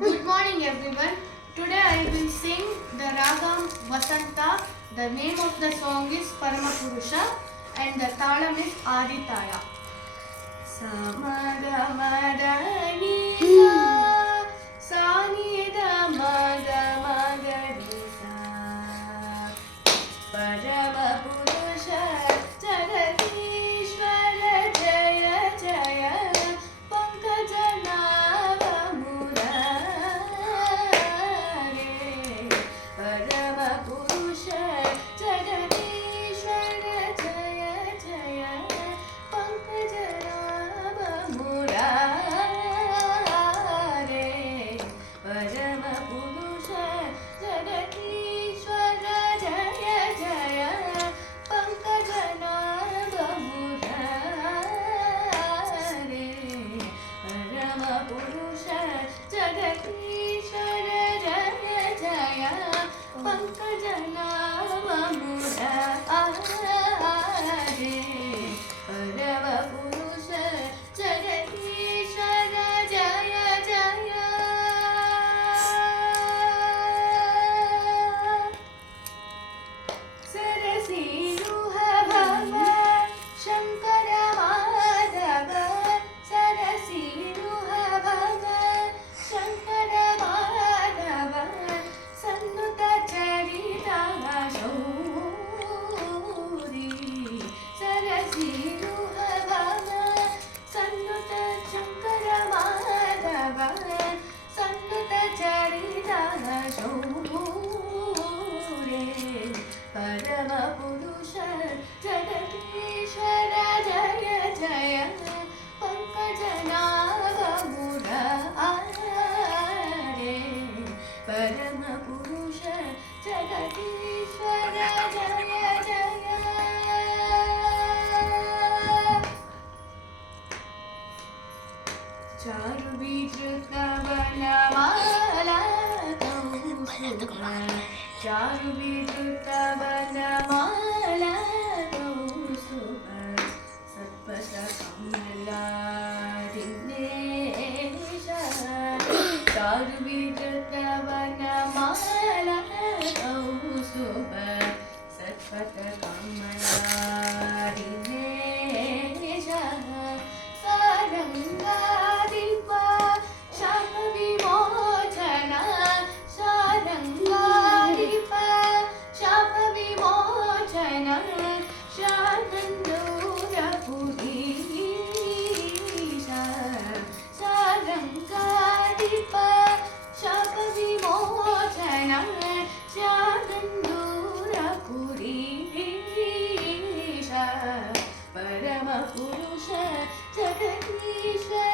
Good morning everyone. Today I will sing the Ragam Vasanta. The name of the song is Paramapurusha and the Talam is Aditaya. Samagamagani sa ni da magamagani sa Paramapurusha Jagadishwara Jaya Jaya Pankajanaga Murare Paramapurusha Jagadishwara Jaya Jaya Pankajanaga Murare Paramapurusha Jagadishwara Jaya Jaya Pankajanaga Murare Paramapurusha Jagadishwara Jaya Jaya Pankajanaga Murare Paramapurusha Jagadishwara Jaya Jaya Sarasiruha Bhava Shankara Madhava Sarasiruha Bhava Shankara Madhava Sannuta Charita Shauri Sarasiruha Bhava Sannuta Shankara Madhava Sannuta Charita Shauri Paramapurusha Jagadishwara Jaya Jaya Pankajanaga Murare Paramapurusha Jagadishwara Jaya Jaya Charu Vijruta Vanamala Kausuma Charu Vijruta Vanamala Kausuma Satpata Kamala Dinesha Charu Vijruta Vanamala Kausuma Satpata Kamala Dinesha Sarangadipa Shapa Vimochana Sarangadipa Shapa Vimochana Shanandura Purisha Sarangadipa Shapa Vimochana Shanandura Purisha Paramapurusha Jagadishwara